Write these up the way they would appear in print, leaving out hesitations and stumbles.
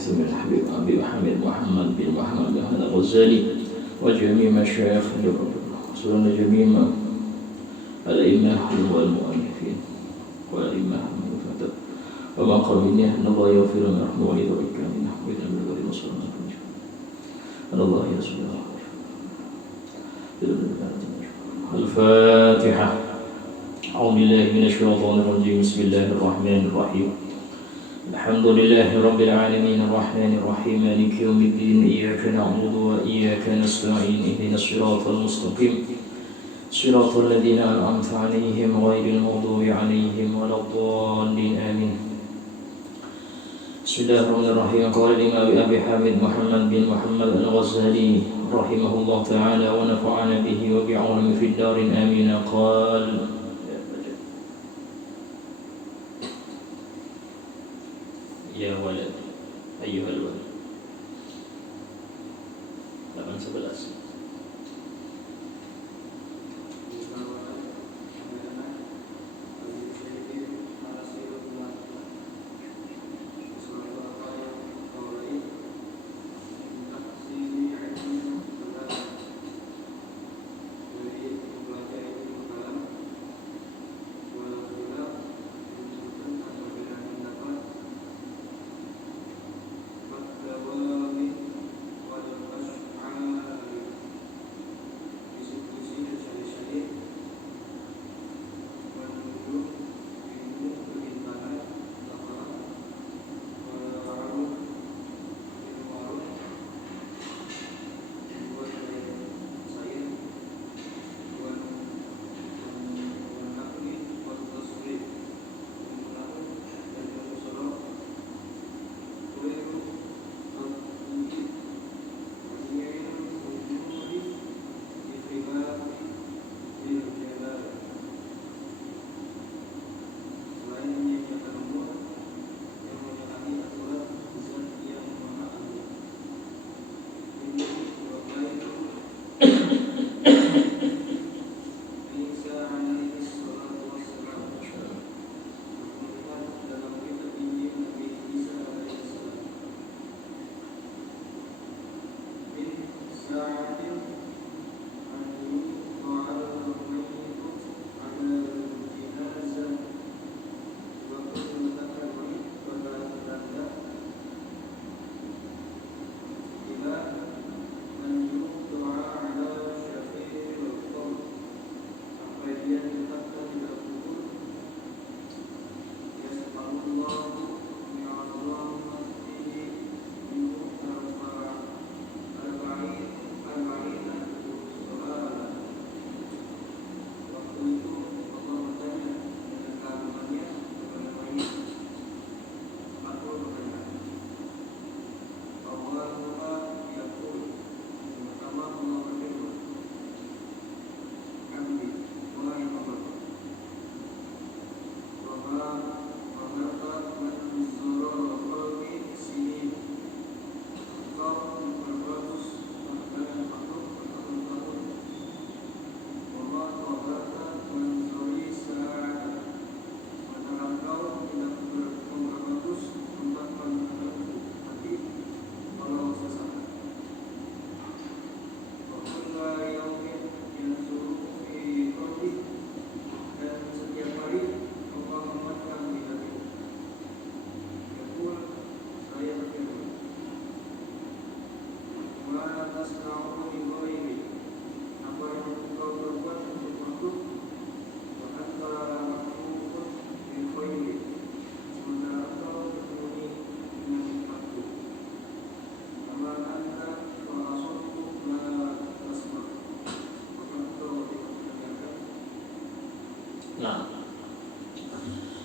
سمي الحبيب أبي حميد محمد بن محمد هذا الغزالي وجميع مشايخ وصلنا جميع الأئمة والمؤلفين والأئمة المفتى وما قبلنا الله يغفر لنا ويرحمنا ويكرمنا ويجعلنا من الذين وصلنا الله يا رسول الله. الفاتحة. أعوذ بالله من الشيطان الرجيم. بسم الله الرحمن الرحيم. الحمد لله رب العالمين الرحمن الرحيم مالك يوم الدين إياك نعبد وإياك نستعين اهدنا الصراط المستقيم صراط الذين أنعمت عليهم غير المغضوب عليهم ولا الضالين آمين. بسم الله الرحمن الرحيم. قال الإمام أبي حامد محمد بن محمد الغزالي رحمه الله تعالى ونفعنا به وبعلمه في الدار آمين. قال يا ولد أيها الولد 8:11.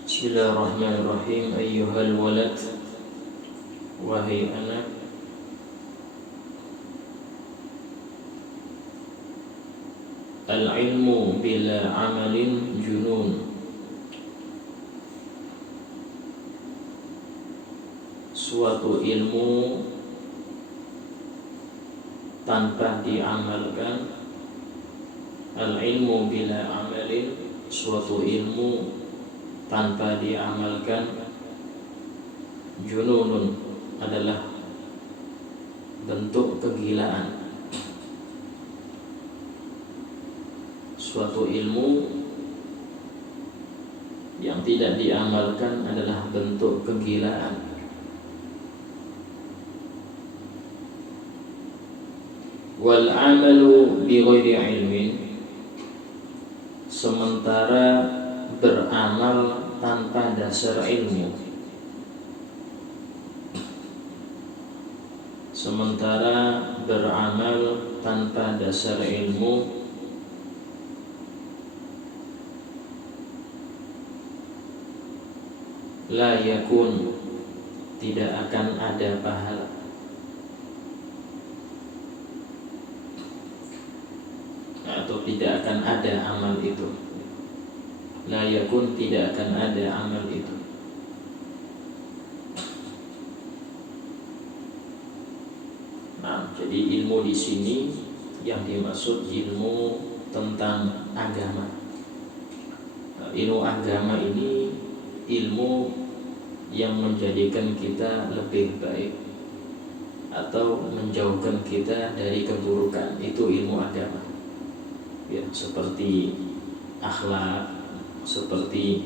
Bismillahirrahmanirrahim. Ayyuhal walad, wahai anak, al-ilmu bila amalin junun. Suatu ilmu tanpa diamalkan, al-ilmu bila amalin, suatu ilmu tanpa diamalkan, jununun, adalah bentuk kegilaan. Suatu ilmu yang tidak diamalkan adalah bentuk kegilaan. Wal amalu bi ghairi ilmin, sementara beramal tanpa dasar ilmu. Sementara beramal tanpa dasar ilmu, la yakun, tidak akan ada pahala. Atau tidak akan ada amal itu. La yakun, tidak akan ada amal itu. Nah, jadi ilmu di sini yang dimaksud ilmu tentang agama. Nah, ilmu agama ini ilmu yang menjadikan kita lebih baik atau menjauhkan kita dari keburukan. Itu ilmu agama. Ya, seperti akhlak, seperti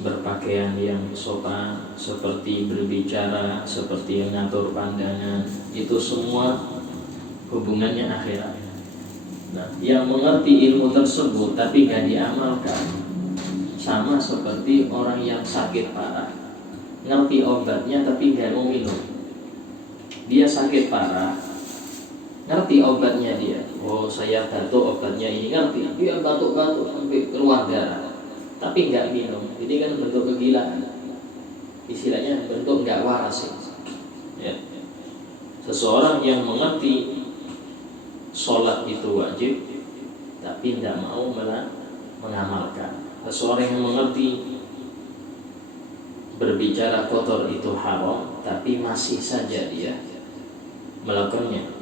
berpakaian yang sopan, seperti berbicara, seperti mengatur pandangan, itu semua hubungannya akhirat. Nah, yang mengerti ilmu tersebut tapi gak diamalkan, sama seperti orang yang sakit parah, ngerti obatnya tapi gak mau minum. Dia sakit parah, ngerti obatnya dia. Oh, saya batuk, obatnya ini, ngerti. Dia batuk-batuk sampai keluar darah, tapi nggak minum. Jadi kan bentuk kegilaan. Istilahnya bentuk nggak waras ya. Seseorang yang mengerti sholat itu wajib, tapi tidak mau mengamalkan. Seseorang yang mengerti berbicara kotor itu haram, tapi masih saja dia melakukannya.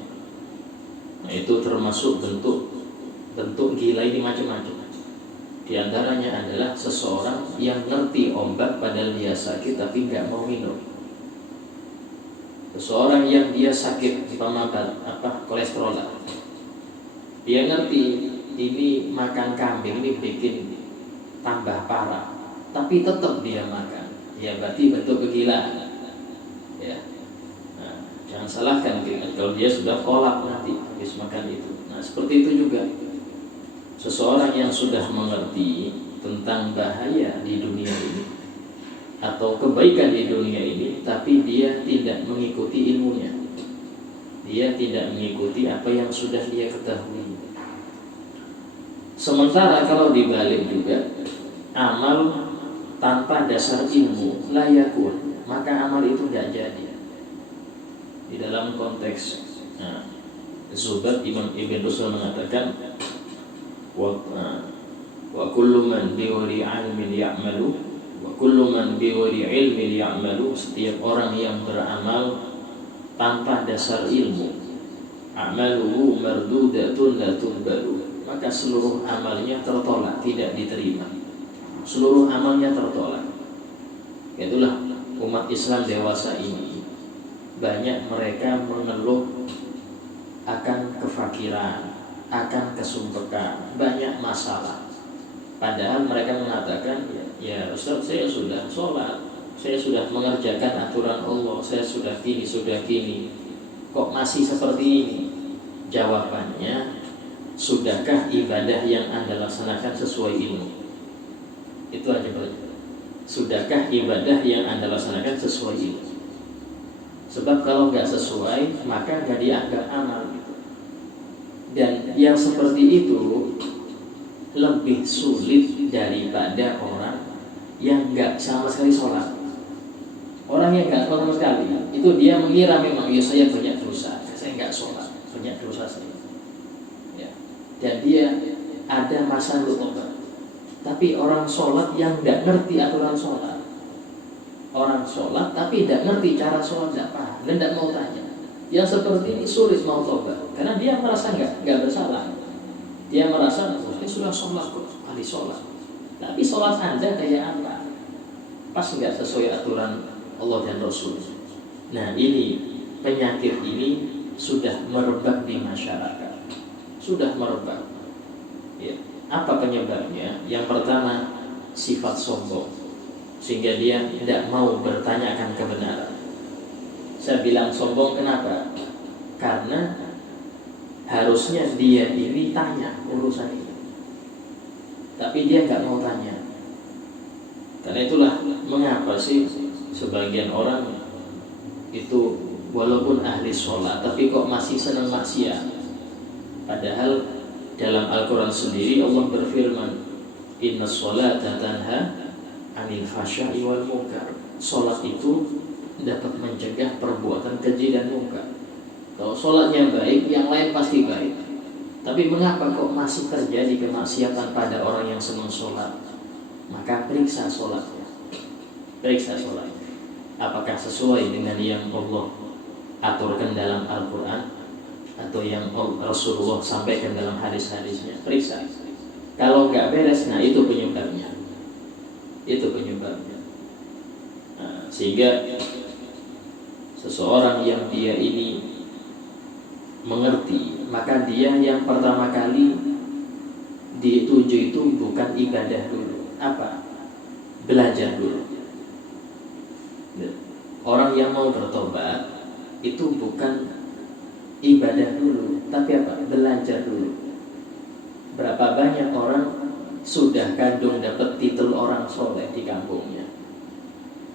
Nah, itu termasuk bentuk gila ini macam-macam. Di antaranya adalah seseorang yang ngerti obat padahal dia sakit tapi nggak mau minum. Seseorang yang dia sakit kolesterol, dia ngerti ini makan kambing ini bikin tambah parah, tapi tetap dia makan. Ya berarti bentuk kegilaan. Ya. Nah, jangan salahkan kalau dia sudah kolak nanti habis makan itu. Nah, seperti itu juga. Seseorang yang sudah mengerti tentang bahaya di dunia ini atau kebaikan di dunia ini, tapi dia tidak mengikuti ilmunya. Dia tidak mengikuti apa yang sudah dia ketahui. Sementara kalau dibalik juga, amal tanpa dasar ilmu la yakun, maka amal itu tidak jadi. Di dalam konteks Zubat, Imam Ibn Rushd mengatakan wa kullu man biwari ilmin ya'malu wa kullu man biwari ilmin ya'malu, setiap orang yang beramal tanpa dasar ilmu, amaluhu mardudatun la tunbalu, maka seluruh amalnya tertolak, tidak diterima. Seluruh amalnya tertolak. Itulah umat Islam dewasa ini, banyak mereka mengeluh akan kefakiran, akan kesumpekan, banyak masalah. Padahal mereka mengatakan, ya Ustaz, saya sudah sholat, saya sudah mengerjakan aturan Allah, saya sudah gini, kok masih seperti ini? Jawabannya, sudahkah ibadah yang Anda laksanakan sesuai ilmu? Itu aja berarti. Sudahkah ibadah yang Anda laksanakan sesuai ilmu? Sebab kalau nggak sesuai, maka nggak dianggap amal gitu. Dan yang seperti itu lebih sulit daripada orang yang nggak sama sekali sholat. Orang yang nggak sholat sama sekali, itu dia mengira memang ya saya banyak dosa, saya nggak sholat, banyak dosa saya. Ya. Dan dia ada masa untuk tobat. Tapi orang sholat yang nggak ngerti aturan sholat, orang sholat tapi tidak ngerti cara sholat, tidak paham dan tidak mau tanya, yang seperti ini sulit mau tobat karena dia merasa nggak bersalah. Dia merasa saya sudah sholat kok, ahli sholat, tapi sholat Anda kayak apa? Pas nggak sesuai aturan Allah dan Rasul. Nah ini penyakit ini sudah merebak di masyarakat, sudah merebak. Ya. Apa penyebabnya? Yang pertama, sifat sombong, sehingga dia tidak mau bertanyakan kebenaran. Saya bilang sombong kenapa? Karena harusnya dia ini tanya urusan ini, tapi dia nggak mau tanya. Karena itulah mengapa sih sebagian orang itu walaupun ahli sholat tapi kok masih senang maksiat. Padahal dalam Al-Quran sendiri Allah berfirman, Inna sholata tanha anil fahsya'i wal munkar. Sholat itu dapat mencegah perbuatan keji dan munkar. Kalau sholatnya baik, yang lain pasti baik. Tapi mengapa kok masih terjadi kemaksiatan pada orang yang senang sholat? Maka periksa sholatnya. Periksa sholatnya. Apakah sesuai dengan yang Allah aturkan dalam Al-Quran atau yang Rasulullah sampaikan dalam hadis-hadisnya? Periksa. Kalau nggak beres, nah itu penyebabnya. Itu penyebabnya. Nah, sehingga seseorang yang dia ini mengerti, maka dia yang pertama kali dituju itu bukan ibadah dulu. Apa? Belajar dulu. Orang yang mau bertobat itu bukan ibadah dulu, tapi apa? Belajar dulu. Berapa banyak orang sudah kadung dapat titel orang soleh di kampungnya.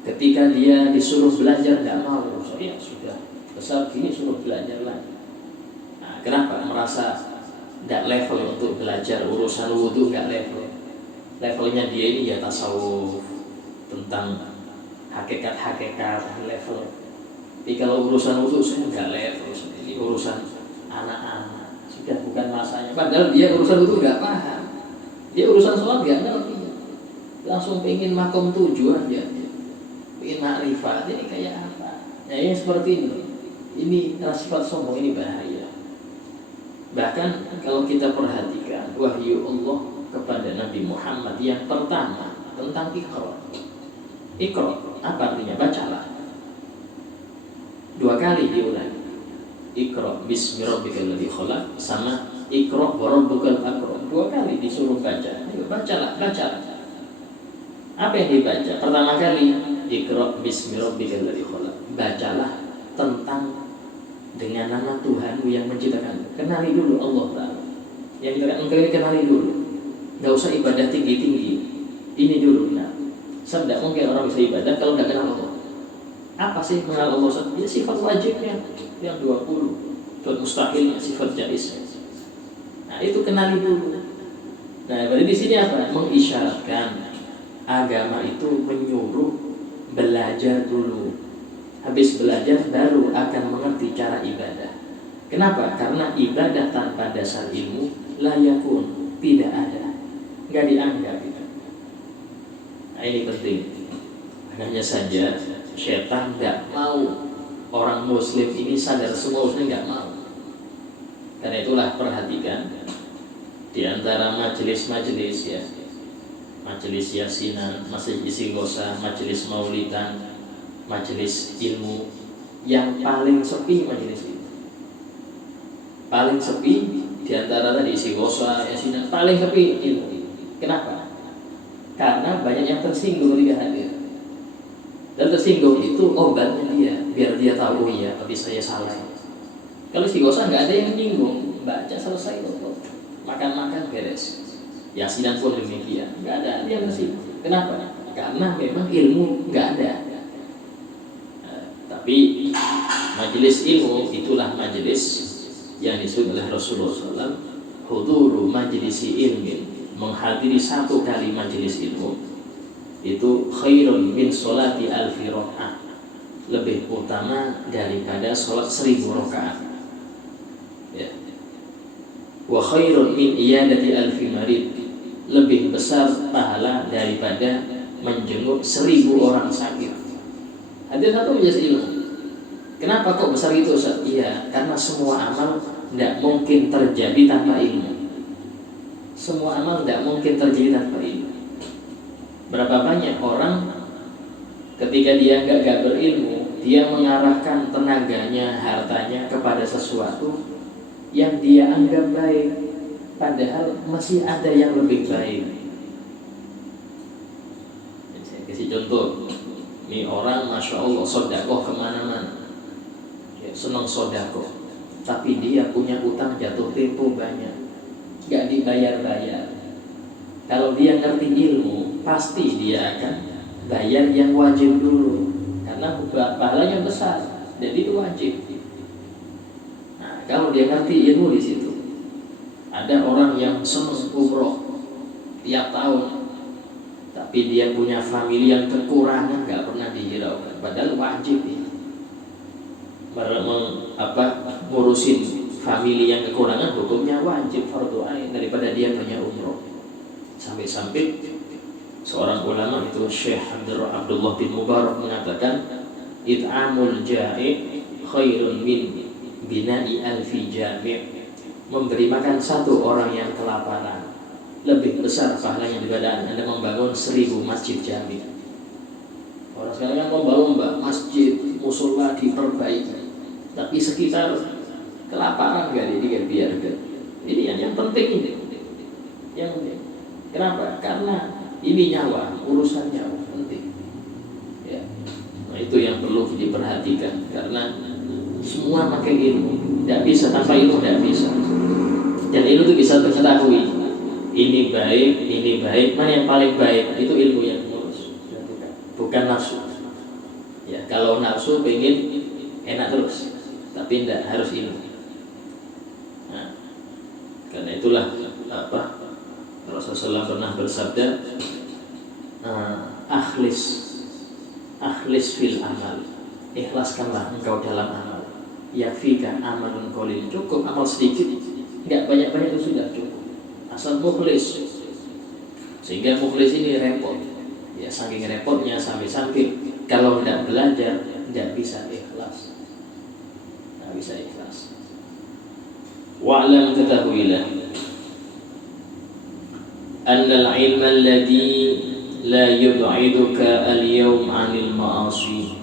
Ketika dia disuruh belajar nggak mau, ya sudah besar gini suruh belajar lagi. Nah, kenapa? Merasa nggak level untuk belajar urusan wudhu, nggak level. Levelnya dia ini ya tasawuf, tentang hakikat-hakikat level. Tapi kalau urusan wudhu saya nggak level, ini urusan anak-anak, sudah bukan masanya. Padahal dia urusan wudhu nggak paham, dia urusan sholat nggak ngerti, langsung pengen makom tujuan dia, pengen makrifat. Ini kayak apa? Ya ini seperti ini. Ini sifat sombong ini bahaya. Bahkan kalau kita perhatikan wahyu Allah kepada Nabi Muhammad yang pertama tentang Iqra. Iqra apa artinya? Bacalah. 2 kali diulang. Iqra bismi rabbikal ladzi khalaq sama Iqra wa rabbukal akram. 2 kali disuruh baca. Ayo bacalah, bacalah. Apa yang dibaca? Pertama kali Iqra bismi rabbikal ladzi khalaq. Bacalah tentang dengan nama Tuhanmu yang menciptakan. Kenali dulu Allah Ta'ala. Yang kita kenali dulu. Gak usah ibadah tinggi-tinggi. Ini dulu. Nah, tidak mungkin orang bisa ibadah kalau gak kenal Allah. Apa sih mengenal Allah? Ya sifat wajibnya yang 20, sifat mustahilnya, sifat jaisnya. Nah itu kenali dulu. Nah berarti di sini apa? Mengisyaratkan agama itu menyuruh belajar dulu. Habis belajar baru akan mengerti cara ibadah. Kenapa? Karena ibadah tanpa dasar ilmu la yakun, tidak ada, nggak dianggap itu. Nah ini penting. Hanya saja syaitan nggak mau orang muslim ini sadar, semua muslim nggak mau. Karena itulah perhatikan di antara majelis-majelis ya, majelis yasinan, majelis istighosah, majelis maulidan, majelis ilmu, yang paling sepi majelis itu. Paling sepi di antara tadi istighosah, yasinan, paling sepi ilmu. Kenapa? Karena banyak yang tersinggung ketika hadir. Dan tersinggung itu obatnya dia, biar dia tahu, oh iya, tapi saya salah. Kalau istighosah nggak ada yang nyinggung, baca selesai tuh, makan-makan beres. Yasinan pun demikian, nggak ada yang tersinggung. Kenapa? Karena memang ilmu nggak ada. Tapi majelis ilmu itulah majelis yang disebut oleh Rasulullah SAW, huduru majlisi ilmin, menghadiri 1 kali majelis ilmu itu khairun min sholati alfi rakaat, lebih utama daripada sholat 1000 rakaat. Ya. Wa khairun min iyadati alfi marid, lebih besar pahala daripada menjenguk 1000 orang sakit. Hadir 1 majelis ilmu. Kenapa kok besar itu Ustaz? Iya, karena semua amal tidak mungkin terjadi tanpa ilmu. Semua amal tidak mungkin terjadi tanpa ilmu. Berapa banyak orang ketika dia nggak berilmu dia mengarahkan tenaganya, hartanya kepada sesuatu yang dia anggap baik, padahal masih ada yang lebih baik. Saya kasih contoh, ini orang Masya Allah sodakoh kemana-mana, ya, senang sodakoh, tapi dia punya utang jatuh tempo banyak, gak dibayar-bayar. Kalau dia ngerti ilmu, pasti dia akan bayar yang wajib dulu, karena pahalanya besar, jadi itu wajib. Nah, kalau dia ngerti ilmu di situ, ada orang yang senang umroh tiap tahun, tapi dia punya famili yang kekurangan, nggak pernah dihiraukan, padahal wajib ya. Ngurusin famili yang kekurangan hukumnya wajib, fardu ain, daripada dia banyak umroh. Sampai-sampai seorang ulama itu Syekh Abdullah bin Mubarak mengatakan, it'amul ja'i khairun min bina'i alfi jami'. Memberi makan satu orang yang kelaparan lebih besar pahalanya daripada Anda membangun 1000 masjid jami'. Orang sekarang kan membangun masjid, musola diperbaiki, tapi sekitar kelaparan gak dibiarkan. Ini yang penting ini. Yang penting. Kenapa? Karena ini nyawa, urusan nyawa penting. Ya. Nah, itu yang perlu diperhatikan, karena semua pakai ilmu. Tidak bisa tanpa ilmu, tidak bisa. Dan ilmu itu bisa mengetahui ini baik, mana yang paling baik, itu ilmu yang ngurus, bukan nafsu. Ya, kalau nafsu pengen enak terus, tapi tidak, harus ilmu. Nah, karena itulah Rasulullah pernah bersabda, akhlis fil amal, ikhlaskanlah engkau dalam amal. Yakfika amalun qalil, cukup amal sedikit, enggak banyak-banyak itu sudah cukup, asal mukhlis. Sehingga mukhlis ini repot, ya, saking repotnya sampai kalau tidak belajar tidak bisa ikhlas, tidak bisa ikhlas. Wa'lam, ketahuilah, annal ilma alladhi la yub'iduka al-yawm 'anil ma'asi.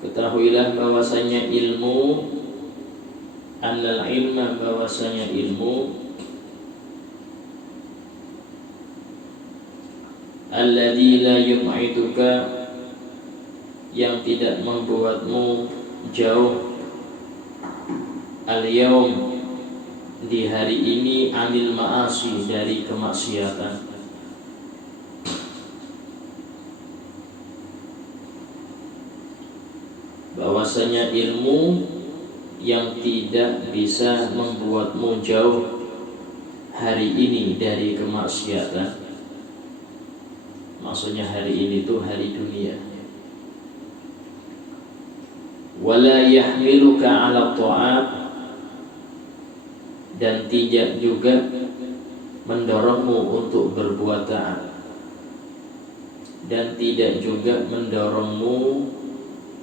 Ketahuilah bahwasanya ilmu, annal ilma, bahwasanya ilmu, alladzi la yub'iduka, yang tidak membuatmu jauh, al-yaum, di hari ini, anil ma'asi, dari kemaksiatan. Bahwasanya ilmu yang tidak bisa membuatmu jauh hari ini dari kemaksiatan, maksudnya hari ini itu hari dunia. Wala yahmiluka 'ala ta'at, dan tidak juga mendorongmu untuk berbuat taat, dan tidak juga mendorongmu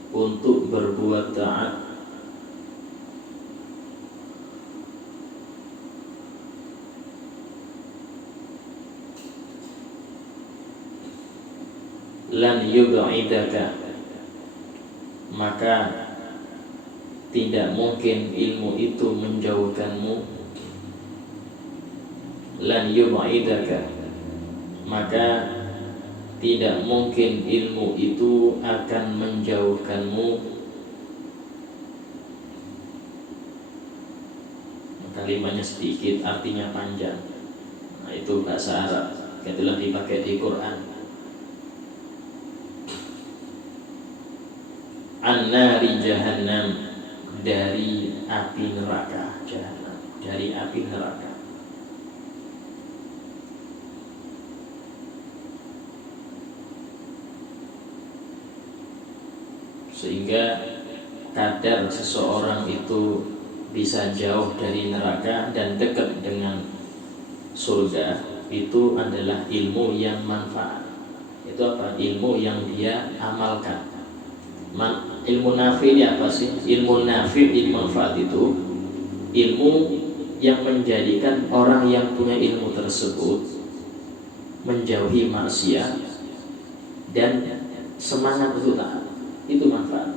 untuk berbuat taat. Lan yub'idaka, maka tidak mungkin ilmu itu menjauhkanmu. Lan yub'idaka, maka tidak mungkin ilmu itu akan menjauhkanmu. Kalimatnya sedikit, artinya panjang. Nah, itu bahasa Arab, itulah dipakai di Quran. An-nari jahannam, dari api neraka jahannam, dari api neraka. Sehingga kadar seseorang itu bisa jauh dari neraka dan dekat dengan surga, itu adalah ilmu yang manfaat. Itu apa? Ilmu yang dia amalkan. Ilmu nafi ini apa sih? Ilmu nafi, ilmu manfaat itu ilmu yang menjadikan orang yang punya ilmu tersebut menjauhi maksiat dan semangat untuk taat. Itu manfaat.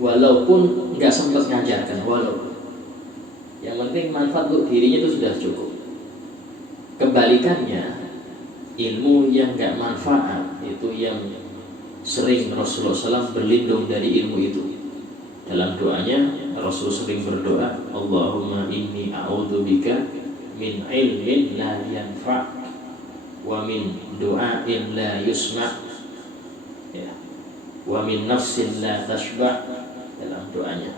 Walaupun nggak sempat ngajarkan, walaupun yang penting manfaat untuk dirinya itu sudah cukup. Kebalikannya, ilmu yang nggak manfaat itu yang sering Rasulullah SAW berlindung dari ilmu itu. Dalam doanya Rasul sering berdoa, Allahumma inni a'udzubika min ilmin la yanfa' wa min du'ain la yusma' ya, wa min nafsin la tashba'. Dalam doanya,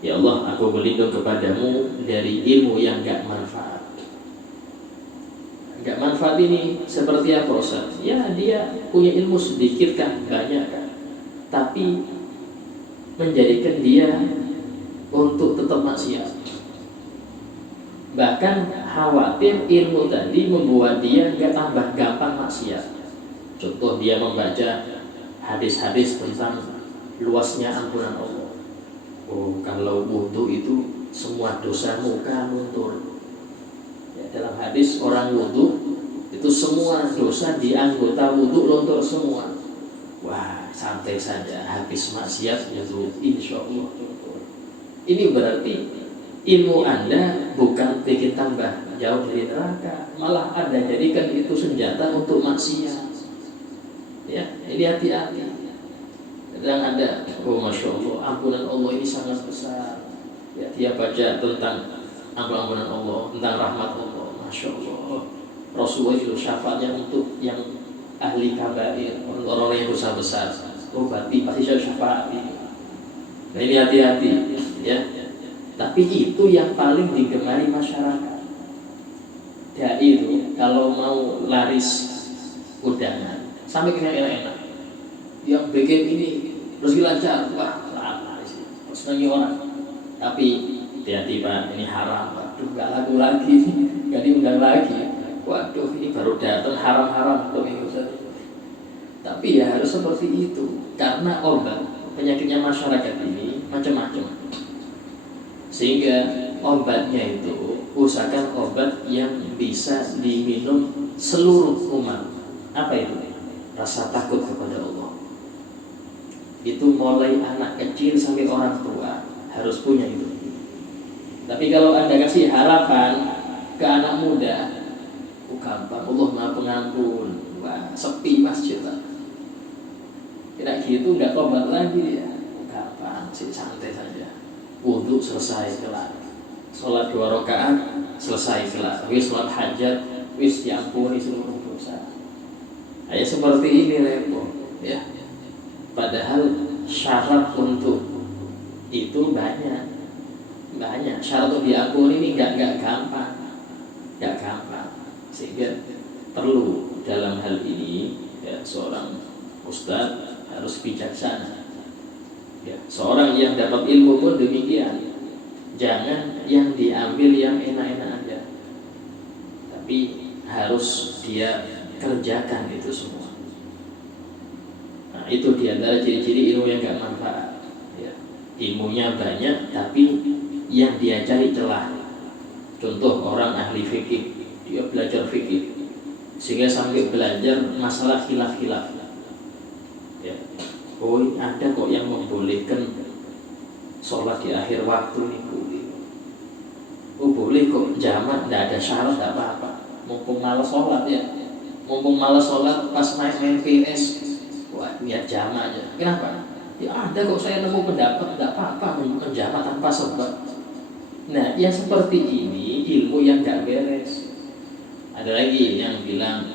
ya Allah, aku berlindung kepadamu dari ilmu yang gak manfaat. Gak manfaat ini seperti apa, Ustaz? Ya, dia punya ilmu sedikit kan, banyak kan, tapi menjadikan dia untuk tetap maksiat. Bahkan khawatir ilmu tadi membuat dia gak tambah gampang maksiat. Contoh, dia membaca hadis-hadis tentang luasnya ampunan Allah. Oh, kalau wudu itu semua dosa muka luntur. Ya, dalam hadis orang wudu itu semua dosa di anggota wudu luntur semua. Wah, santai saja, habis maksiat itu insya Allah luntur. Ini berarti ilmu Anda bukan bikin tambah jauh dari neraka, malah Anda jadikan itu senjata untuk maksiat. Ya, ini hati-hati. Kadang ada, oh masya Allah, ampunan Allah ini sangat besar. Ya, dia baca tentang ampunan Allah, tentang rahmat Allah, masya Allah. Rasulullah itu syafaatnya untuk yang ahli kabair, orang-orang yang dosa besar. Oh, berarti pasti syafaat ini. Nah, ini hati-hati, ya. Tapi itu yang paling digemari masyarakat. Dai itu kalau mau laris undangan sampai kena enak-enak, yang bikin ini rezeki lancar, wah laris, senangi orang. Tapi hati-hati Pak, ini haram. Waduh, nggak laku lagi, nggak diundang lagi. Waduh, ini baru datang haram-haram untuk ini Ustaz. Tapi ya harus seperti itu, karena obat penyakitnya masyarakat ini macam-macam. Sehingga obatnya itu usahakan obat yang bisa diminum seluruh umat. Apa itu? Rasa takut kepada Allah. Itu mulai anak kecil sampai orang tua harus punya itu. Tapi kalau Anda kasih harapan ke anak muda, gampang, Allah Maha Pengampun, wah sepi masjid lah. Tidak gitu, nggak tobat lagi ya. Gampang, santai saja. Wudhu selesai kelar, sholat 2 rakaat selesai kelar, wis sholat hajat wis diampuni seluruh dosa. Kayak seperti ini repot ya. Padahal syarat untuk itu banyak syarat untuk diampuni ini nggak gampang, sehingga perlu dalam hal ini ya, seorang ustadz harus bijaksana. Ya, seorang yang dapat ilmu pun demikian. Jangan yang diambil yang enak-enak aja, tapi harus dia kerjakan itu semua. Nah, itu diantara ciri-ciri ilmu yang gak manfaat ya. Ilmunya banyak tapi yang dia cari celah. Contoh, orang ahli fikih, dia belajar fikih sehingga sampai belajar masalah khilaf-khilaf ya. Oh, ada kok yang membolehkan sholat di akhir waktu nih, boleh. Oh, boleh kok jamak, tidak ada syarat, tidak apa-apa. Mumpung malas sholat ya, mumpung malas sholat pas main PS, wah lihat jamak aja. Kenapa? Ya ada kok, saya nemu pendapat tidak apa-apa menjamak tanpa sebab. Nah, yang seperti ini ilmu yang tidak beres. Ada lagi yang bilang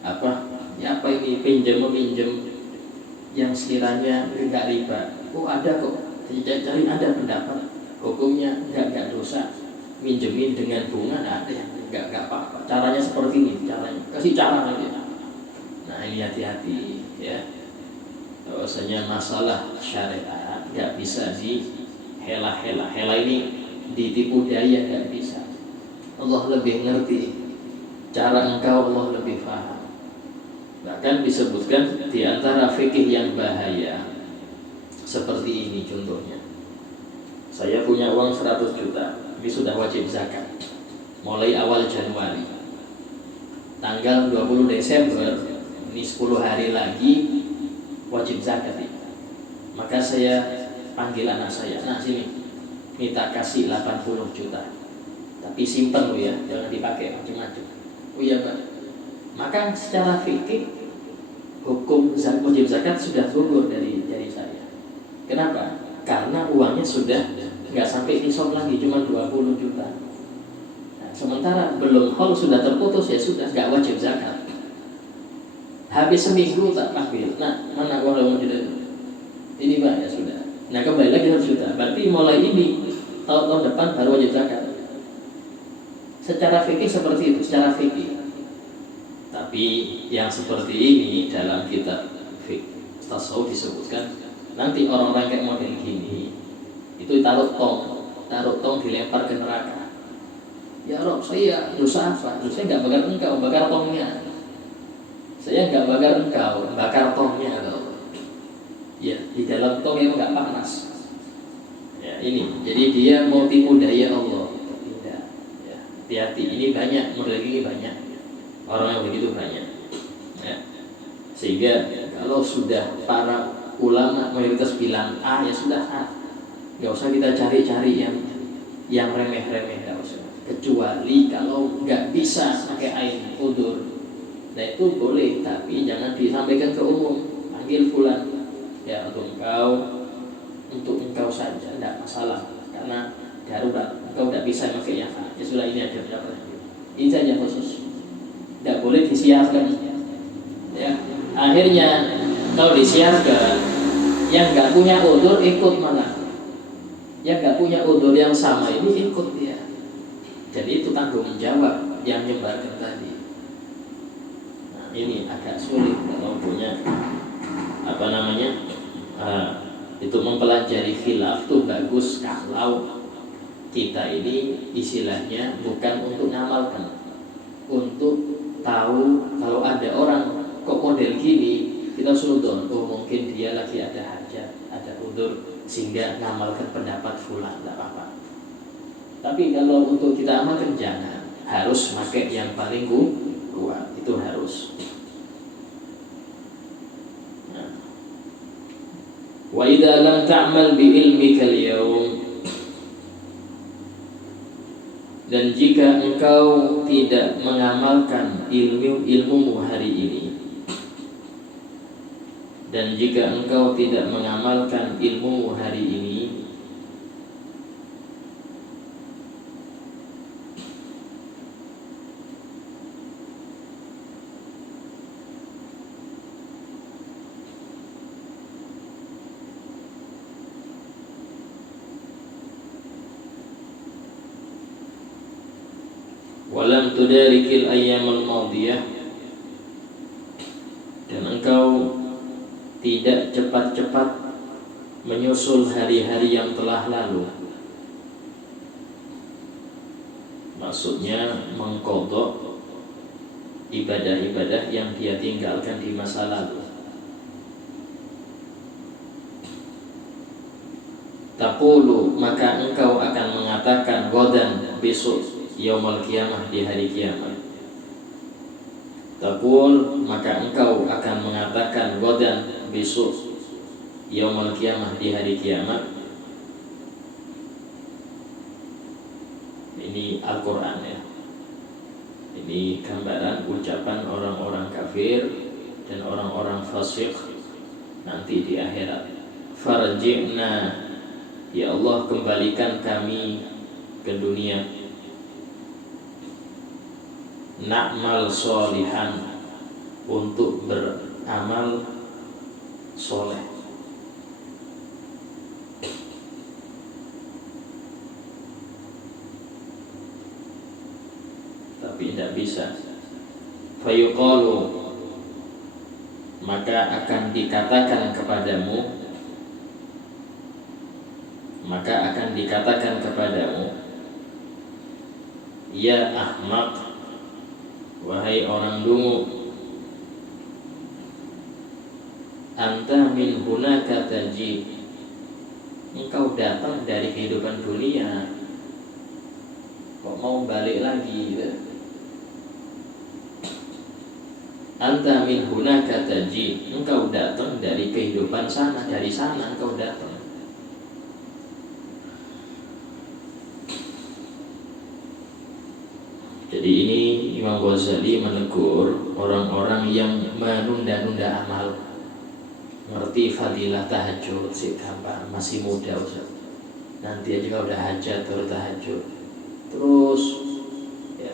apa? Ya apa ini pinjam yang sekiranya enggak riba. Oh ada kok, cari ada pendapat hukumnya enggak dosa, minjemin dengan bunga ada yang enggak apa-apa. Caranya seperti ini, caranya kasih cara aja. Nah ini hati-hati ya, bahwasanya masalah syariat enggak bisa dihela-hela. Hela ini ditipu daya, enggak bisa. Allah lebih ngerti cara engkau, Allah lebih paham. Bahkan disebutkan di antara fikih yang bahaya Seperti ini contohnya. Saya punya uang 100 juta, ini sudah wajib zakat. Mulai awal Januari. Tanggal 20 Desember, ini 10 hari lagi wajib zakat ini. Maka saya panggil anak saya, nah sini, minta kasih 80 juta. Tapi simpen lo ya, jangan dipakai macam-macam. Oh iya Pak. Maka secara fikih hukum wajib zakat sudah gugur dari saya. Kenapa? Karena uangnya sudah nggak sampai nisab lagi, cuma 20 juta. Nah, sementara belum haul sudah terputus, ya sudah nggak wajib zakat. Habis seminggu tak panggil, nah mana uang tidak? Ini Pak, ya sudah. Nah kembali lagi 100 juta. Berarti mulai ini tahun depan baru wajib zakat. Secara fikih seperti itu, secara fikih. Tapi yang seperti ini dalam kitab tasawuf disebutkan, nanti orang-orang kayak model gini itu taruh tong dilempar ke neraka. Ya Rob, saya dosa apa? Saya nggak bakar engkau, bakar tongnya. Saya nggak bakar engkau, bakar tongnya loh. Ya, di dalam tong yang nggak panas. Ya ini, jadi dia mau tipu daya Allah. Tidak. Ya, hati-hati. Ini banyak, model ini banyak. Orang yang begitu banyak. Ya. Sehingga kalau sudah para ulama mayoritas bilang A, ya sudah A. Nggak usah kita cari-cari yang remeh-remeh, nggak usah. Kecuali kalau nggak bisa pakai air udur, nah itu boleh, tapi jangan disampaikan ke umum. Panggil fulan, ya untuk engkau saja, tidak masalah, karena darurat, engkau tidak bisa pakai yang A. Ya sudah, ini ada berapa? Ini saja khusus, tidak boleh disiarkan. Ya, akhirnya kalau disiarkan, yang nggak punya udur ikut malah. Yang nggak punya udur yang sama ini ikut dia. Jadi itu tanggung jawab yang nyebarkan tadi. Nah, ini agak sulit kalau punya itu mempelajari khilaf itu bagus kalau kita ini istilahnya bukan untuk ngamalkan, untuk tahu kalau ada orang kok model gini, kita sudon, oh mungkin dia lagi ada hajat, ada udur, sehingga ngamalkan pendapat fulan, tidak apa-apa. Tapi kalau untuk kita amalkan jangan, harus pakai yang paling kuat, itu harus. Wa idza lam ta'mal bi ilmika al-yawm, dan jika engkau tidak mengamalkan ilmumu hari ini, dan jika engkau tidak mengamalkan ilmumu hari ini, walam tudarikil ayyamul madiyah, dan engkau tidak cepat-cepat menyusul hari-hari yang telah lalu. Maksudnya mengqadha ibadah-ibadah yang dia tinggalkan di masa lalu. Taqulu, maka engkau akan mengatakan ghadan, besok, yaumul qiyamah, di hari kiamat. Taqul, maka engkau akan mengatakan ghadan, besok, yaumul qiyamah, di hari kiamat. Ini Al-Quran ya. Ini gambaran ucapan orang-orang kafir dan orang-orang fasik nanti di akhirat. Farji'na, ya Allah kembalikan kami ke dunia, na'mal solihan, untuk beramal soleh. Tapi tidak bisa. Fayuqalu, maka akan dikatakan kepadamu, ya ahmaq, wahai orang dungu, anta min hunaka taji, engkau datang dari kehidupan dunia, kok mau balik lagi gitu. Anta min hunaka taji, engkau datang dari kehidupan sana, dari sana engkau datang. Jadi ini Imam Ghazali menegur orang-orang yang menunda-nunda amal. Ngerti fadilah tahajud, sih gampang, masih muda Ustaz. Nanti aja kalau udah hajat baru tahajud. Terus ya,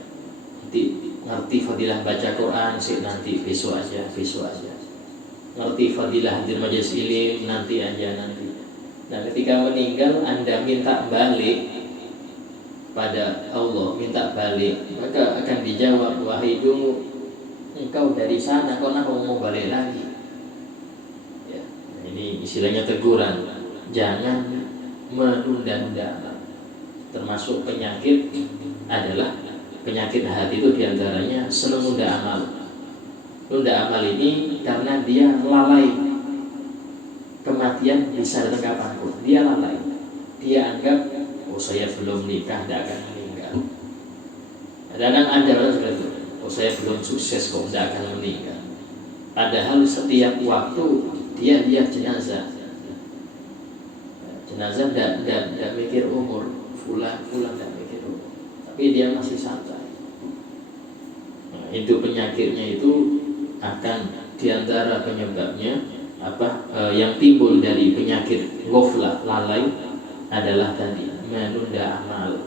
nanti ngerti fadilah baca Quran sih nanti besok aja. Ngerti fadilah hadir majelis ilim nanti aja. Nah ketika meninggal Anda minta balik pada Allah, minta balik, maka akan dijawab, wahai dulu engkau dari sana, kok mau balik lagi? Ya, ini istilahnya teguran. Jangan menunda-nunda. Termasuk penyakit adalah penyakit hati itu diantaranya senang nunda amal. Nunda amal ini karena dia lalai. Kematian bisa datang kapanpun. Dia lalai. Dia anggap, oh saya belum nikah, tidak akan meninggal. Kadang ada orang seperti itu. Oh saya belum sukses kok, tidak akan meninggal. Padahal setiap waktu dia lihat jenazah. Jenazah tidak mikir umur. Fulan tidak mikir umur. Tapi dia masih santai. Nah, itu penyakitnya itu akan diantara penyebabnya yang timbul dari penyakit ghaflah, lalai adalah tadi menunda amal.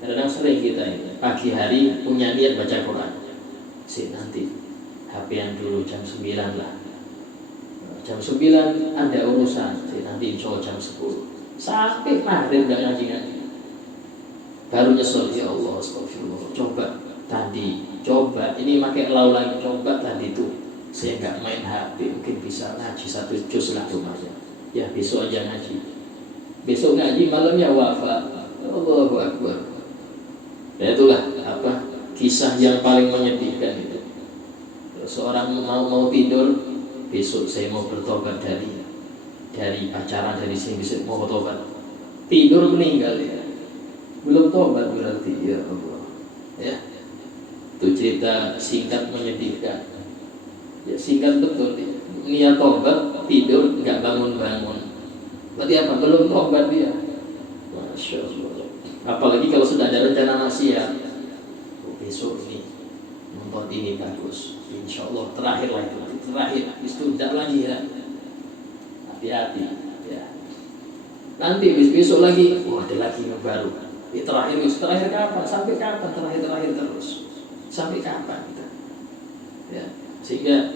Kadang sering kita ini pagi hari punya niat baca Quran, nanti HP-an dulu jam 9 lah. Jam 9 ada urusan, nanti insya Allah jam 10 sampai maghrib gak ngaji. Baru nyesel, ya Allah astagfirullah, coba ini pakai lau lagi, coba tadi tuh saya gak main HP, mungkin bisa ngaji 1 juz lah rumahnya. Ya besok aja ngaji. Besok ngaji malamnya wafat. Allahu Akbar. Ya itulah kisah yang paling menyedihkan itu. Seorang mau tidur, besok saya mau bertobat dari pacaran, dari sini bisa mau bertobat. Tidur meninggal ya. Belum tobat berarti, ya Allah. Ya. Itu cerita singkat menyedihkan. Ya singkat betul dia. Niat tobat, tidur enggak bangun-bangun. Berarti apa? Belum tobat dia. Masya Allah. Apalagi kalau sudah ada rencana maksiat. Besok ini nonton ini bagus. Insya Allah terakhir lah itu. Terakhir. Itu tidak lagi ya. Hati-hati. Ya. Nanti besok lagi. Ada lagi yang baru. Terakhir kapan? Sampai kapan? Terakhir terus. Sampai kapan kita? Ya. Sehingga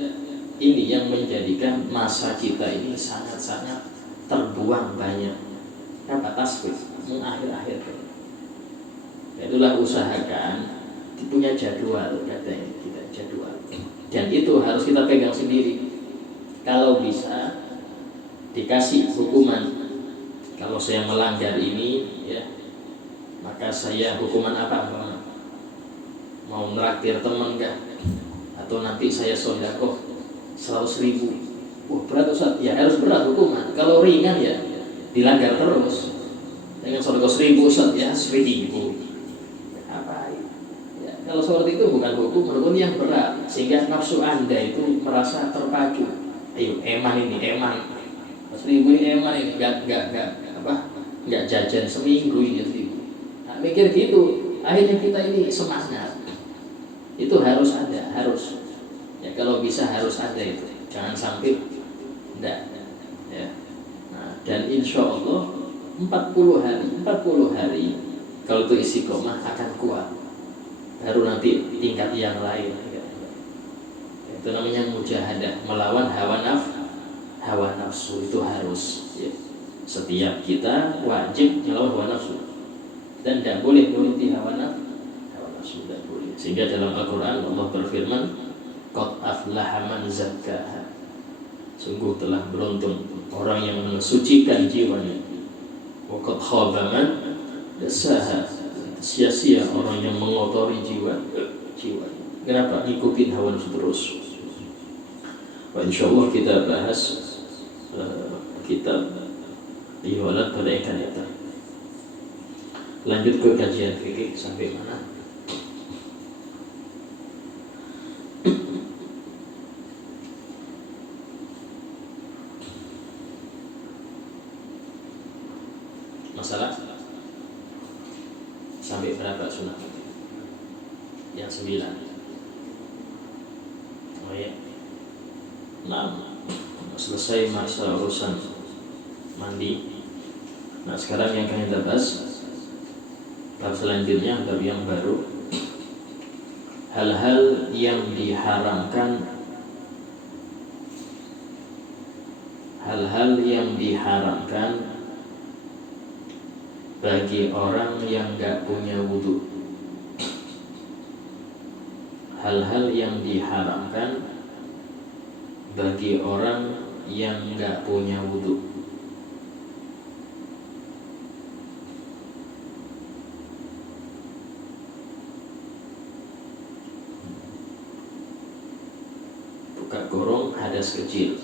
ini yang menjadikan masa kita ini sangat-sangat terbuang banyak. Tasbih mengakhir-akhir. Itulah usahakan punya jadwal, katanya kita jadwal. Dan itu harus kita pegang sendiri. Kalau bisa dikasih hukuman. Kalau saya melanggar ini, ya, maka saya hukuman apa? Mau neraktir teman enggak? Atau nanti saya sedekah 100.000. Wah berat Ustaz, ya harus berat hukuman. Kalau ringan ya dilanggar terus. Dengan sedekah 1.000 Ustaz ya 1.000. Apa? Ya, kalau seperti itu bukan hukum yang berat, sehingga nafsu Anda itu merasa terpacu. Ayo eman ini eman. 1.000 ini eman ini enggak jajan seminggu ini 1.000. Nah, mikir gitu, akhirnya kita ini semangat. Itu harus ada, harus. Ya kalau bisa harus ada itu. Jangan sampai enggak. Ya. Nah, dan insya Allah 40 hari kalau itu istiqomah akan kuat. Baru nanti tingkat yang lain. Itu namanya mujahadah, melawan hawa nafsu itu harus. Ya. Setiap kita wajib melawan hawa nafsu dan tidak boleh menuruti hawa nafsu. Tidak boleh. Sehingga dalam Al-Quran Allah berfirman, qad aflaha man zakkaha. Sungguh telah beruntung orang yang mensucikan jiwanya. Wa qad khaba man dassaha. Sia-sia orang yang mengotori jiwa. Kenapa? Ikutin hawa nafsu terus. Insyaallah kita bahas kitab Iwalat pada ikan itu. Lanjut ke kajian fikih sampai mana? Masalah sampai berapa sunat? Yang 9. Oh ya. Nah, selesai masa urusan mandi. Nah, sekarang yang akan kita bahas bab selanjutnya, bab yang baru, hal-hal yang diharamkan, hal-hal yang diharamkan bagi orang yang nggak punya wudhu. Hal-hal yang diharamkan bagi orang yang nggak punya wudhu. Buka kurung hadas kecil.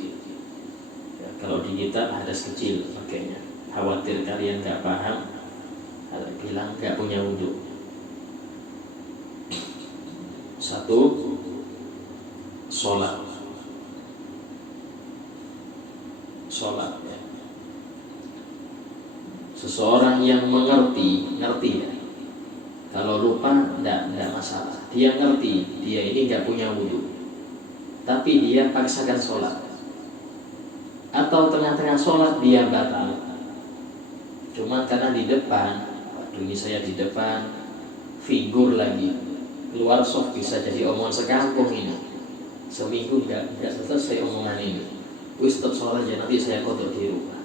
Ya, kalau di kitab hadas kecil makanya. Khawatir kalian nggak paham, bilang nggak punya wudhu. 1. Sholat ya. Seseorang yang ngerti ya. Kalau lupa enggak masalah. Dia ngerti, dia ini nggak punya wudhu, tapi dia paksakan sholat, atau tengah-tengah sholat dia batal. Cuma karena di depan, waduh ini saya di depan, figur lagi, keluar soft bisa jadi omongan sekampung ini. Seminggu enggak selesai omongan ini. Wis tetap sholat aja, nanti saya kodok di rumah.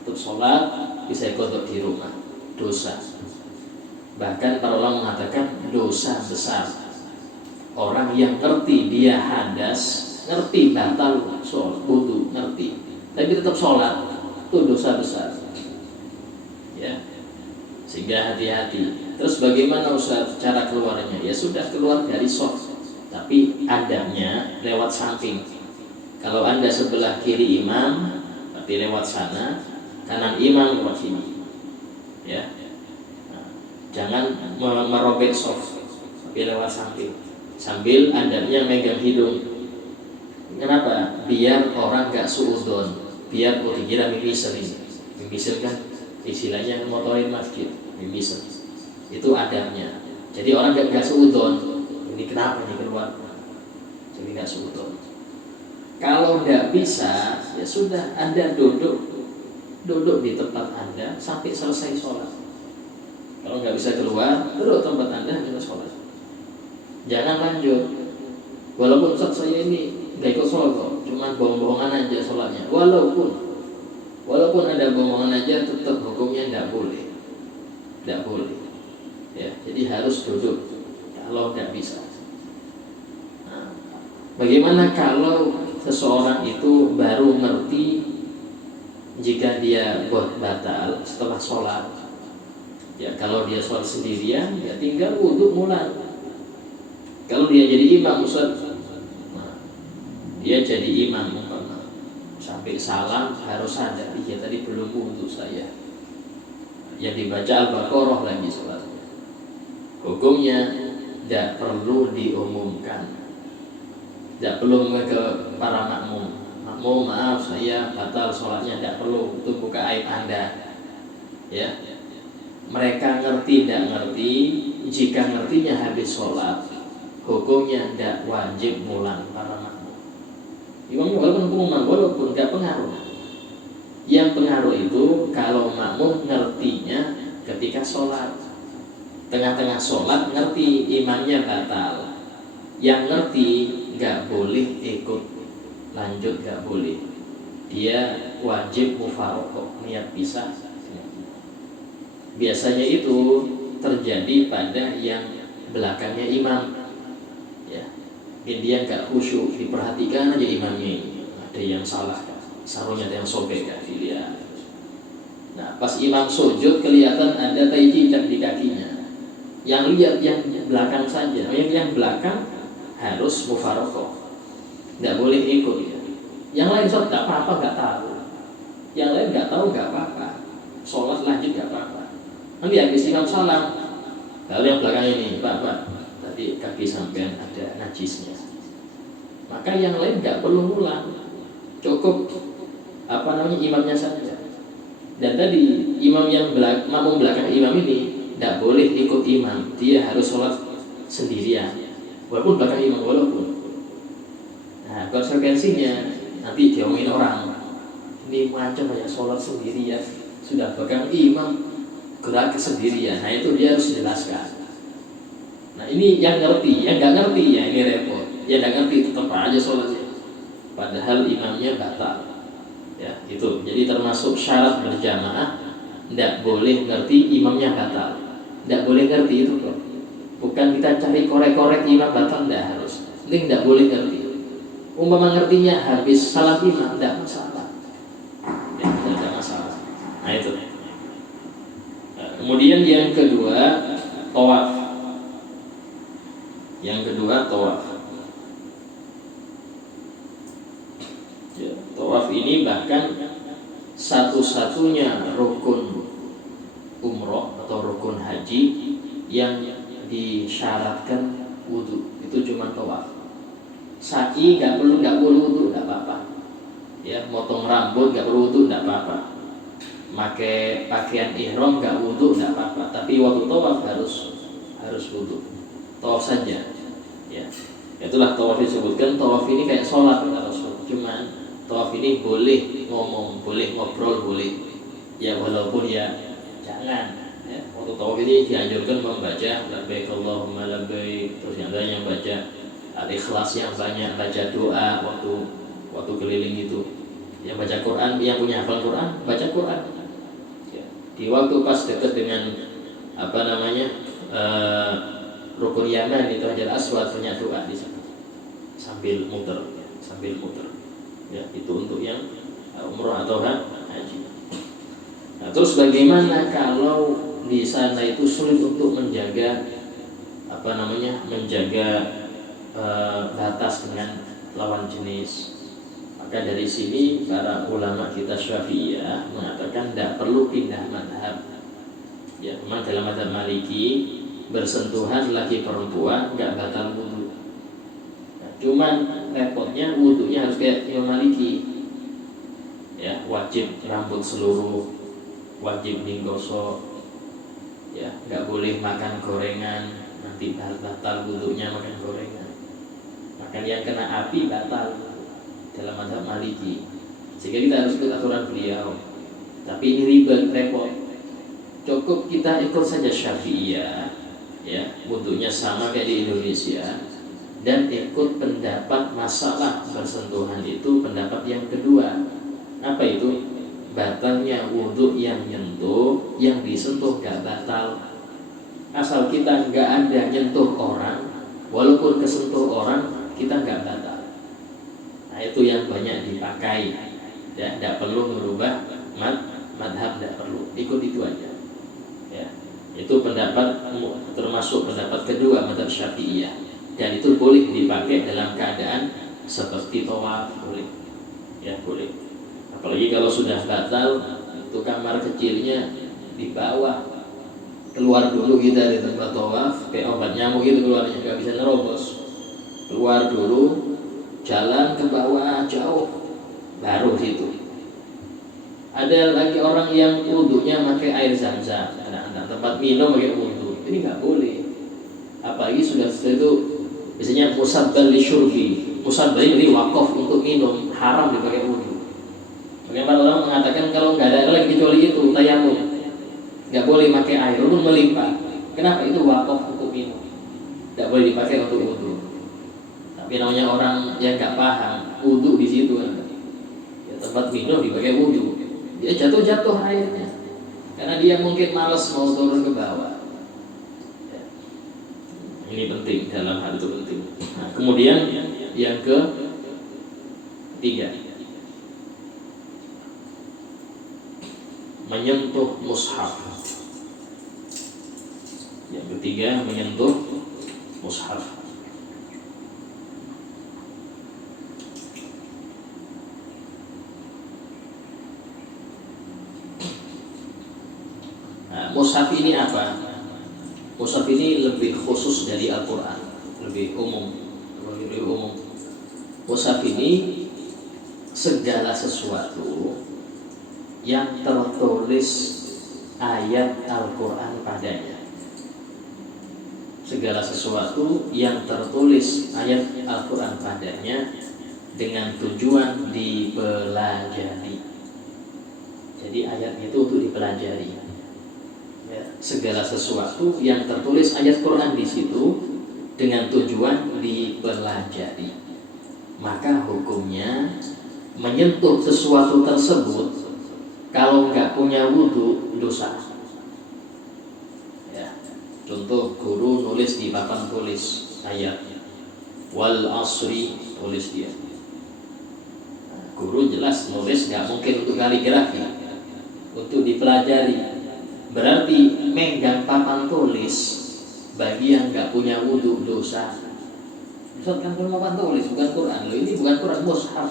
Tetap sholat, bisa kodok di rumah. Dosa. Bahkan para ulama mengatakan dosa besar. Orang yang ngerti dia hadas, ngerti batal sholat, wudu, ngerti, tapi tetap sholat, itu dosa besar. Ya, sehingga hati-hati. Terus bagaimana Ustaz cara keluarnya? Ya sudah, keluar dari soft, tapi adabnya lewat samping. Kalau Anda sebelah kiri imam, berarti lewat sana, kanan imam lewat sini. Ya, nah, jangan merobek soft, tapi lewat samping. Sambil adabnya megang hidung. Kenapa? Biar orang gak suudon, biar dikira mimisel ini. Mimisel kan istilahnya motorin masjid, mimisel. Itu adabnya. Jadi orang gak suudon. Ini kenapa ini keluar? Jadi gak suudon. Kalau tidak bisa, ya sudah, Anda duduk di tempat Anda sampai selesai sholat. Kalau nggak bisa keluar, duduk tempat Anda sampai sholat. Jangan lanjut. Walaupun Ustaz saya ini nggak ikut sholat kok, cuma bohong-bohongan aja sholatnya. Walaupun ada bohongan aja, tetap hukumnya tidak boleh. Ya, jadi harus duduk. Kalau nggak bisa. Nah, bagaimana kalau seseorang itu baru ngerti jika dia buat batal setelah sholat? Ya, kalau dia sholat sendirian, ya tinggal wudhu mulai. Kalau dia jadi imam, Ustaz, nah, dia jadi imam sampai salam harus sadar, ya tadi belum wudhu saya. Yang dibaca Al-Baqarah lagi sholat. Hukumnya tidak perlu diumumkan. Tidak perlu ke para makmum. Makmum, maaf saya batal sholatnya, tidak perlu, itu buka aib Anda. Ya, mereka ngerti tidak ngerti, jika ngertinya habis sholat, hukumnya tidak wajib ngulang para makmum. Imamnya walaupun pengumuman, walaupun tidak pengaruh. Yang pengaruh itu kalau makmum ngertinya ketika sholat, tengah-tengah sholat ngerti imamnya batal, yang ngerti nggak boleh ikut lanjut, nggak boleh. Dia wajib mufarokoh, niat pisah. Biasanya itu terjadi pada yang belakangnya imam. Ya, dia nggak khusyuk, diperhatikan aja imamnya ini. Ada yang salah, sarungnya ada yang sobek, kan dilihat. Nah, pas imam sujud kelihatan ada tai cicak di kakinya. Yang lihat yang belakang saja, yang belakang harus mufarokoh, nggak boleh ikut ya. Yang lain Ustaz nggak apa-apa, nggak tahu. Yang lain nggak tahu nggak apa-apa. sholat lanjut nggak apa-apa. Nanti habis imam salam, lalu yang belakang ini, Pak, tadi kaki sampean ada najisnya. Maka yang lain nggak perlu ngulang, cukup imamnya saja. Dan tadi imam yang makmum belakang imam ini tidak boleh ikut imam, dia harus sholat sendirian, walaupun belakang imam walaupun. Nah, konsekuensinya nanti diomongin orang, ini macam ya sholat sendirian, sudah belakang imam gerak sendirian. Nah itu dia harus jelaskan. Nah ini yang ngerti, yang nggak ngerti ya ini repot. Yang nggak ngerti tetap aja sholatnya, padahal imamnya batal. Ya itu. Jadi termasuk syarat berjamaah, tidak boleh ngerti imamnya batal. Tidak boleh ngerti itu kok. Bukan kita cari korek-korek imam batal, tidak harus. Ini tidak boleh ngerti. Umpama ngertinya habis salat imam, tidak masalah. Ya, tidak masalah. Nah itu. Kemudian yang kedua, tawaf. Yang kedua, tawaf. Ya, tawaf ini bahkan satu-satunya rukun umroh atau rukun haji yang disyaratkan wudu. Itu cuma tawaf. Sa'i nggak perlu wudu, nggak apa-apa. Ya, motong rambut nggak perlu wudu, nggak apa-apa. Pakai pakaian ihram nggak wudu nggak apa-apa, tapi waktu tawaf harus wudu. Tawaf saja, ya. Itulah tawaf disebutkan. Tawaf ini kayak sholat kata Rasul. Cuman tawaf ini boleh ngomong, boleh ngobrol, boleh. Ya walaupun ya jangan. Ya, waktu tawaf ini dianjurkan membaca labbaik Allahumma labbaik. Terus yang lain yang baca al-ikhlas yang banyak, baca doa waktu keliling itu. Yang baca Quran, yang punya hafal Quran, baca Quran. Di waktu pas dekat dengan rukun Yaman itu Hajar Aswad, banyak doa di sana sambil muter. Ya, itu untuk yang umroh atau haji. Nah, terus bagaimana kalau di sana itu sulit untuk menjaga batas dengan lawan jenis? Maka dari sini para ulama kita Syafi'iyah mengatakan tidak perlu pindah madhab. Ya, memang dalam madhab Maliki bersentuhan laki perempuan nggak batal wudu. Nah, cuman repotnya wudunya harus kayak Imam Maliki. Ya, wajib rambut seluruh, wajib digosok. Ya, nggak boleh makan gorengan, nanti batal wudunya makan gorengan. Makan yang kena api batal dalam mazhab Maliki. Sehingga kita harus ikut aturan beliau. Tapi ini ribet, repot. Cukup kita ikut saja Syafi'iyah, ya, wudunya sama kayak di Indonesia, dan ikut pendapat masalah bersentuhan itu pendapat yang kedua. Apa itu? Batalnya wudu yang nyentuh, yang disentuh gak batal. Asal kita gak ada nyentuh orang, walaupun kesentuh orang, kita gak batal. Nah itu yang banyak dipakai. Ya, tidak perlu merubah madhab, tidak perlu, ikut itu aja. Ya, itu pendapat termasuk pendapat kedua madhab Syafi'iyah, dan itu boleh dipakai dalam keadaan seperti tawaf, boleh. Ya boleh. Apalagi kalau sudah batal, itu kamar kecilnya di bawah, keluar dulu kita di tempat tawaf, kayak obat nyamuk itu keluarnya nggak bisa nerobos. Keluar dulu, jalan ke bawah jauh, baru situ. Ada lagi orang yang wudunya pakai air zam-zam, tempat minum pakai wudu, ini nggak boleh. Apalagi sudah itu biasanya musabbal li syurbi, musabbal ini wakaf untuk minum, haram dipakai wudu. Bagaimana orang mengatakan kalau nggak ada lagi kecuali itu tayamum, nggak boleh pakai air, walaupun melimpah. Kenapa? Itu wakaf untuk minum, nggak boleh dipakai untuk wudu. Tapi namanya orang yang nggak paham, wudu di situ kan. Ya, tempat minum dipakai wudu, dia jatuh airnya karena dia mungkin malas mau turun ke bawah. Ya. Ini penting, dalam hal itu penting. Nah, kemudian yang ketiga, menyentuh mushaf. Yang ketiga, menyentuh mushaf. Mushaf ini apa? Mushaf ini lebih khusus dari Al-Quran, lebih umum. Mushaf ini segala sesuatu yang tertulis ayat Al-Quran padanya. Segala sesuatu yang tertulis ayat Al-Quran padanya dengan tujuan dipelajari. Jadi ayatnya itu untuk dipelajari. Ya, segala sesuatu yang tertulis ayat Quran di situ dengan tujuan dipelajari, maka hukumnya menyentuh sesuatu tersebut kalau nggak punya wudhu dosa. Ya, contoh guru nulis di papan tulis ayat wal asri, tulis dia. Guru jelas nulis nggak mungkin untuk kaligrafi, untuk dipelajari. Berarti megang papan tulis bagi yang nggak punya wudhu dosa. Ustaz kan papan tulis bukan Quran. Loh, ini bukan Quran, mushaf.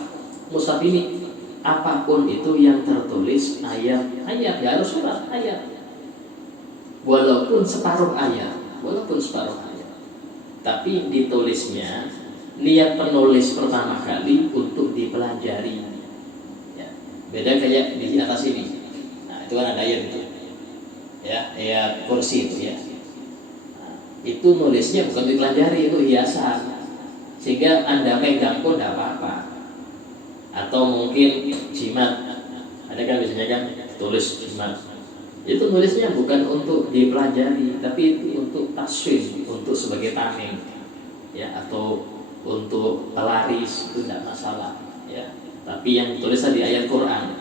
Mushaf ini apapun itu yang tertulis ayat ya harus surat ayat. Walaupun separuh ayat. Tapi ditulisnya niat penulis pertama kali untuk dipelajari. Ya, beda kayak di atas ini. Nah, itu kan ada ayat itu. Ya, ayat kursi itu ya. Nah, itu nulisnya bukan dipelajari, itu hiasan. Sehingga Anda megang pun tidak apa-apa. Atau mungkin jimat. Ada kan biasanya kan tulis jimat. Itu nulisnya bukan untuk dipelajari, tapi itu untuk taswir, untuk sebagai tameng. Ya, atau untuk pelaris, itu tidak masalah ya. Tapi yang ditulis di ayat Quran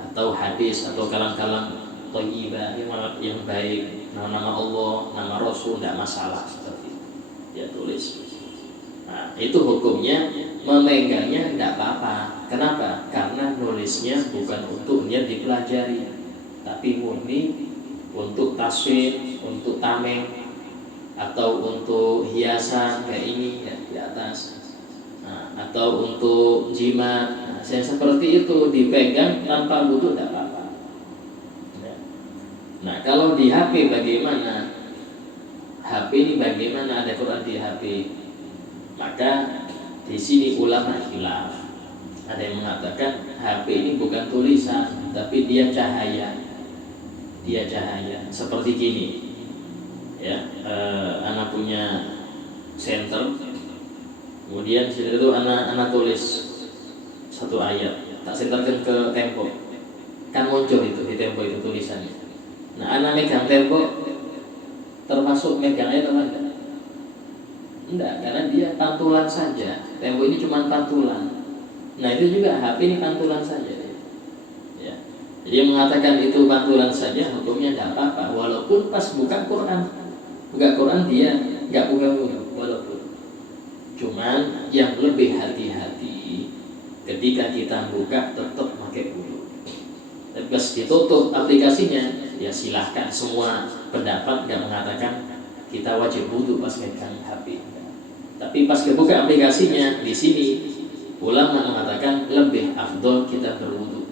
atau hadis atau kalam-kalam thayyibah yang baik, nama-nama Allah, nama Rasul, tidak masalah seperti itu. Ya tulis. Nah, itu hukumnya memegangnya tidak apa-apa. Kenapa? Karena nulisnya bukan untuk niat dipelajari, tapi murni untuk taswir, untuk tameng, atau untuk hiasan kayak ini ya, di atas. Nah, atau untuk jimat. Nah, yang seperti itu dipegang tanpa wudhu tidak apa-apa. Nah, kalau di HP bagaimana? HP ini bagaimana ada Quran di HP? Maka di sini ulama khilaf. Ada yang mengatakan HP ini bukan tulisan, tapi dia cahaya. Seperti gini. Ya, anak punya center. Kemudian di situ anak tulis satu ayat, tak senterkan ke tembok. Kan muncul itu di tembok itu tulisannya. Nah, anak megang tembok termasuk megangnya atau enggak? Enggak, karena dia pantulan saja. Tembok ini cuma pantulan. Nah, itu juga HP ini pantulan saja. Ya. Jadi yang mengatakan itu pantulan saja, hukumnya tidak apa-apa. Walaupun pas buka Quran dia nggak buka walaupun. Cuman yang lebih hati-hati ketika kita buka tetap pakai wudhu. Tapi pas ditutup aplikasinya, ya silahkan. Semua pendapat nggak mengatakan kita wajib wudhu pas megang HP. Tapi pas kebuka aplikasinya, di sini ulama mengatakan lebih afdol kita berwudhu.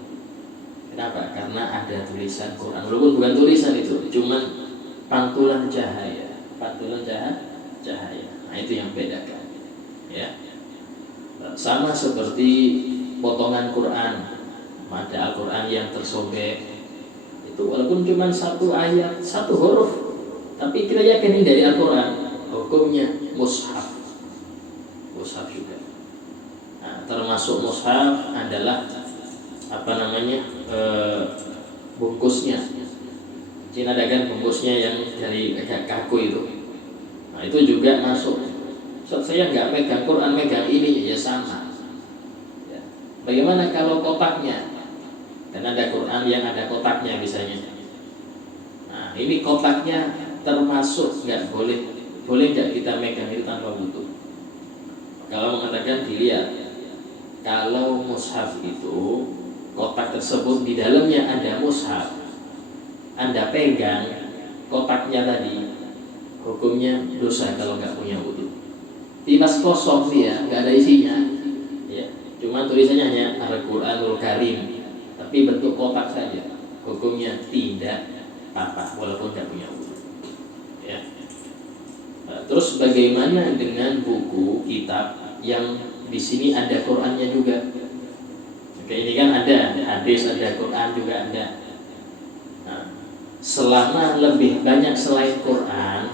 Kenapa? Karena ada tulisan Quran. Walaupun bukan tulisan itu, cuman pantulan cahaya. Nah, itu yang bedakan. Ya. Sama seperti potongan Quran. Ada Al-Quran yang tersobek. Itu walaupun cuma satu ayat, satu huruf, tapi kita yakin ini dari Al-Quran, hukumnya mushaf juga. Nah, termasuk mushaf adalah bungkusnya. Cina ada kan bungkusnya yang dari agak kaku itu. Nah, itu juga masuk. So, saya nggak megang Quran, megang ini ya sama. Ya. Bagaimana kalau kotaknya? Dan ada Quran yang ada kotaknya misalnya. Nah, ini kotaknya termasuk nggak boleh nggak kita megang itu tanpa wudhu? Kalau mengatakan dilihat, kalau mushaf itu kotak tersebut di dalamnya ada mushaf, Anda pegang kotaknya tadi, hukumnya dosa kalau nggak punya wudhu. Timas kosong dia, nggak ada isinya, ya, cuma tulisannya hanya Al-Quranul Karim, tapi bentuk kotak saja, hukumnya tidak apa walaupun tidak punya wudhu. Ya. Terus bagaimana dengan buku kitab yang di sini ada Qurannya juga? Oke, ini kan ada hadis, ada Quran juga ada. Nah, selama lebih banyak selain Quran,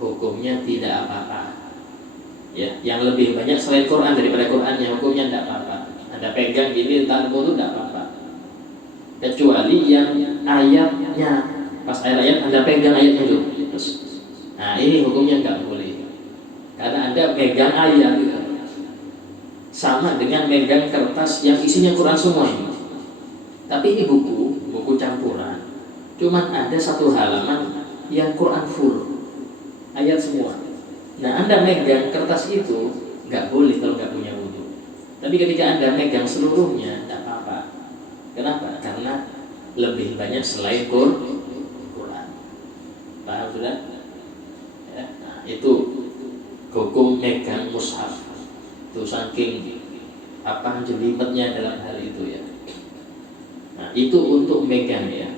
hukumnya tidak apa-apa. Ya, yang lebih banyak selain Quran daripada Qurannya, hukumnya tidak apa-apa. Anda pegang gini tanpa itu tidak apa-apa. Kecuali yang ayatnya, pas ayat Anda pegang ayatnya itu. Nah, ini hukumnya nggak boleh. Karena Anda pegang ayat gitu. Sama dengan megang kertas yang isinya Quran semua ini. Tapi ini buku campuran. Cuman ada satu halaman yang Quran full, ayat semua. Nah, Anda megang kertas itu nggak boleh kalau nggak punya wudhu. Tapi ketika Anda megang seluruhnya, tidak apa-apa. Kenapa? Karena lebih banyak selain Quran. Paham sudah? Ya, nah, itu hukum megang mushaf. Itu saking apa jelimetnya dalam hal itu ya. Nah, itu untuk megang ya.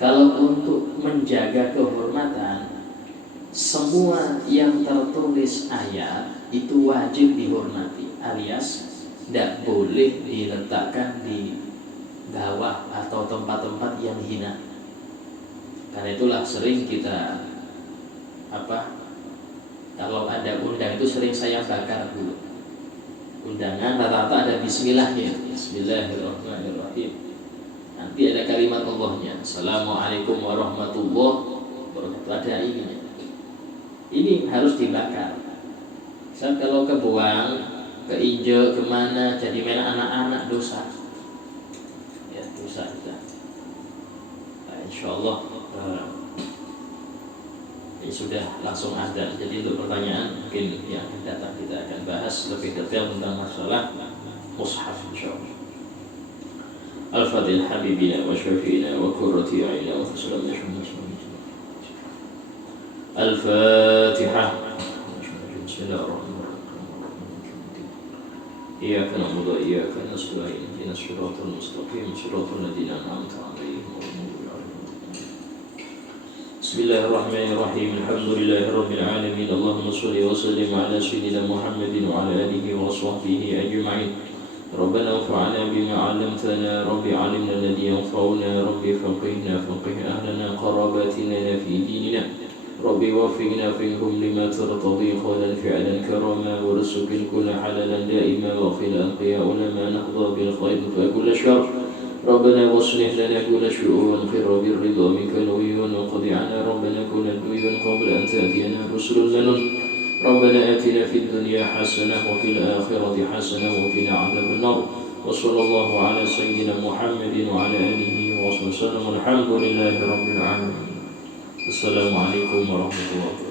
Kalau untuk menjaga kehormatan, semua yang tertulis ayat itu wajib dihormati, alias tidak boleh diletakkan di bawah atau tempat-tempat yang hina. Karena itulah sering kita kalau ada undang itu sering saya bakar dulu. Undangan rata-rata ada bismillahnya, bismillahirrahmanirrahim. Nanti ada kalimat Allahnya, assalamualaikum warahmatullahi wabarakatuh. Ada ininya. Ini harus dibakar. Misal kalau kebuang, keinjek kemana, jadi main anak-anak dosa. Ya dosa kita. Nah, insyaallah ini sudah langsung ada. Jadi untuk pertanyaan mungkin yang datang kita akan bahas lebih detail tentang masalah mushaf insyaallah. Al-Fatihah habibina wa syafiina wa qurrati a'yunina wa sallallahu Al-Fatihah. Bismillahirrahmanirrahim. Iyyaka na'budu wa iyyaka nasta'in. Ihdinas siratal mustaqim, siratal ladzina an'amta 'alaihim. Bismillahirrahmanirrahim. Alhamdulillahirabbil alamin. Allahumma shalli wa sallim ala sayyidina Muhammadin wa ala alihi wa sahbihi ajma'in. Rabbana anfa'na bima 'allamtana, rabbi 'allimna alladhi yanfa'una, rabbi faqihna faqih ahlana qarabatina fi dinina. Rabbi waffiqna fihum lima tartadi qawlan fi'lan karama warzuqna kulla halalan da'ima wa qil anqiya'una ma nahdha bil khair fa kulla syarr. ربنا واصلح لنا كل شؤون قر بالرضا منك نويون وقضي عنا ربنا كل ديون قبل أن تأتينا رسل لنا ربنا آتنا في الدنيا حسنة وفي الآخرة حسنة وقنا عذاب النار وصلى الله على سيدنا محمد وعلى آله وصحبه وسلم. الحمد لله رب العالمين. السلام عليكم ورحمة الله.